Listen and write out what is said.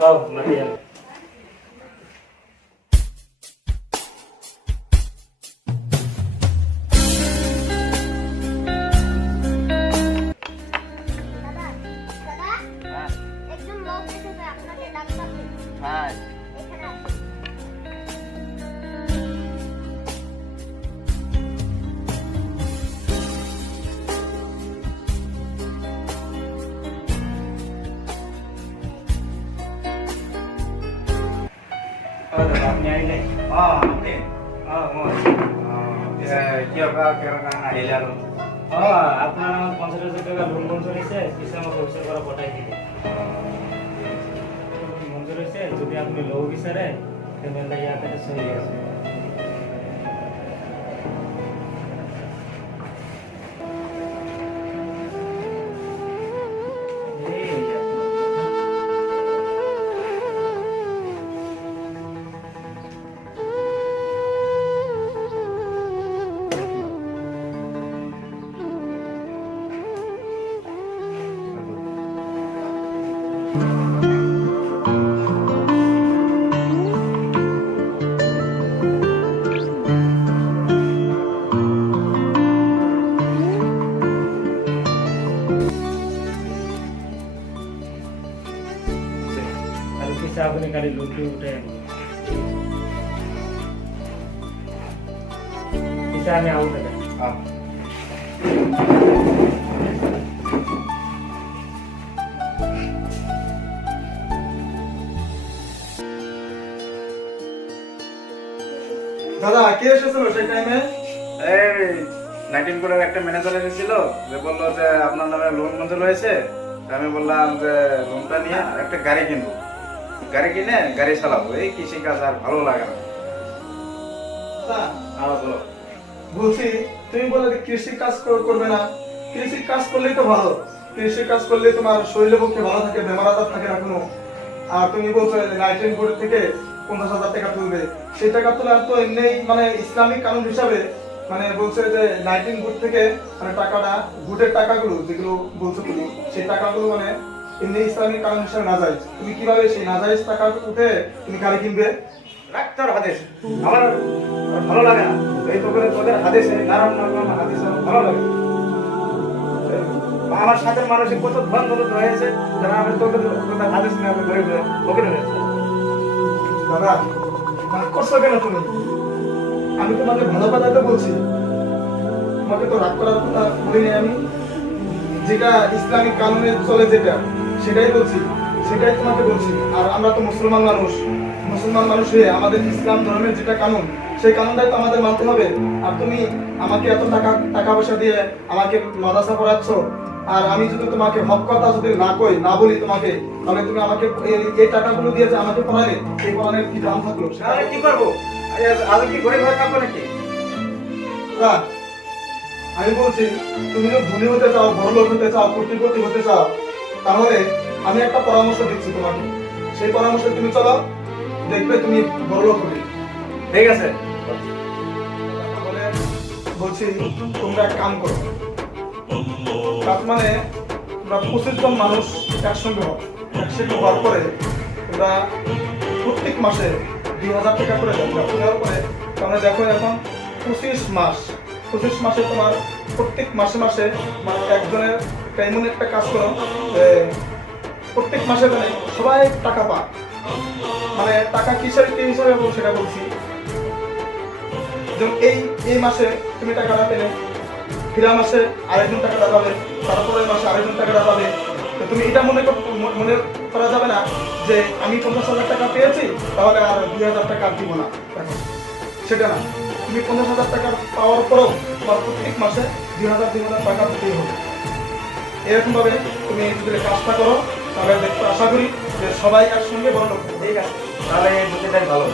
Oh, Marian. আপনি আইলে আপনি কি আইলে আর আপনার 50,000 টাকা লোন মঞ্জুর হয়েছে কিষান অফিসে করে পঠাই দিবে মঞ্জুর হয়েছে যদি আপনি লো বিচারে পেমেন্টটা ইয়াতে সহি আছে আপনি গাড়ি লুটে উঠে আমি আউট দাদা কে এসেছিল সেই টাইমে? এই 19 কোরের একটা ম্যানেজার এসেছিল যে বললো যে আপনার নামে লোন মঞ্জুর হয়েছে আমি বললাম যে লোনটা নিয়ে একটা গাড়ি কিনবো গাড়ি কিনে গাড়ি চালাবো এই কৃষি কাজ আর ভালো লাগে না বলো বলছি তুমি বলে কৃষি কাজ করবে না কৃষি কাজ করলেই তো ভালো কৃষি কাজ করলে তোমার শরীরের পক্ষে ভালো থাকে বেমার আজার থাকে না কোনো আর তুমি বলছো লাইসেন্স বোর্ড থেকে 50,000 টাকা তুলবে সেই টাকা তোলার তো এমনি মানে ইসলামিক কানুন হিসাবে মানে বলছে যে 19 বোর্ড থেকে মানে টাকাটা ভোটের টাকাগুলো যেগুলো বলছো তুমি সেই টাকাগুলো মানে এমনি ইসলামিক কানুন হিসাবে নাজায়েজ তুমি কিভাবে সেই নাজায়েজ টাকা উঠে তুমি গাড়ি কিনবে ডাক্তার হাদিস আমার ভালো লাগে না এই তো করে তোদের হাদিসে নারাম নারাম হাদিস ভালো লাগে আমার সাথে মানুষের কত ধন দৌলত হয়েছে যারা আমি তোদের হাদিস নিয়ে আমি ঘুরে ঘুরে বকে রয়েছে দাদা রাগ করছো কেন তুমি আমি তোমাকে ভালো কথা তো বলছি তোমাকে তো রাগ করার কথা বলিনি আমি যেটা ইসলামিক কানুনে চলে যেটা সেটাই বলছি সেটাই তোমাকে বলছি আর আমরা তো মুসলমান মানুষ হয়ে আমাদের ইসলাম ধর্মের যেটা কানুন সেই কানুনটাই তো আমাদের মানতে হবে আর তুমি আমাকে এত টাকা পয়সা দিয়ে আমাকে মাদ্রাসা পড়াচ্ছ আর আমি যদি তোমাকে হক কথা যদি না বলি তোমাকে তাহলে তুমি আমাকে এই টাকাগুলো দিয়ে যে আমাকে পড়ালে এই পড়ানোর কি দাম থাকলো তাহলে কি করবো আজ কি ঘরে ঘরে থাকবো নাকি আমি বলছি তুমি যদি ধনী হতে চাও বড় লোক হতে চাও কোটিপতি হতে চাও তাহলে আমি একটা পরামর্শ দিচ্ছি তোমাকে সেই পরামর্শে তুমি চলো দেখবে তুমি বড় লোক হবে ঠিক আছে তাহলে বলছি তোমরা এক কাম করো তার মানে তোমরা 25 জন মানুষ একসঙ্গে হওয়ার পরে তোমরা প্রত্যেক মাসে 2,000 টাকা করে দেওয়ার পরে কারণ দেখো এখন 25 মাসে তোমার প্রত্যেক মাসে মাসে মানে একজনের এমন একটা কাজ করো যে প্রত্যেক মাসে মানে সবাই টাকা পা, মানে টাকা কিসের কি হিসাবে সেটা বলছি। যেমন এই মাসে তুমি টাকাটা পেলে, ফিরা মাসে আরেকজন টাকাটা পাবে, তারপরের মাসে আরেকজন টাকাটা পাবে। তো তুমি এটা মনে করা যাবে না যে আমি 50,000 টাকা পেয়েছি তাহলে আর 2,000 টাকা দিব না, দেখো সেটা না। তুমি 50,000 টাকা পাওয়ার পরেও তোমার প্রত্যেক মাসে 2,000 টাকা দিতেই হবে। এরকম ভাবে তুমি যদি কাজটা করো তাহলে দেখতে আশা করি যে সবাই একসঙ্গে বড় লোক এই কাজ। তাহলে এই বুদ্ধিটাই ভালো।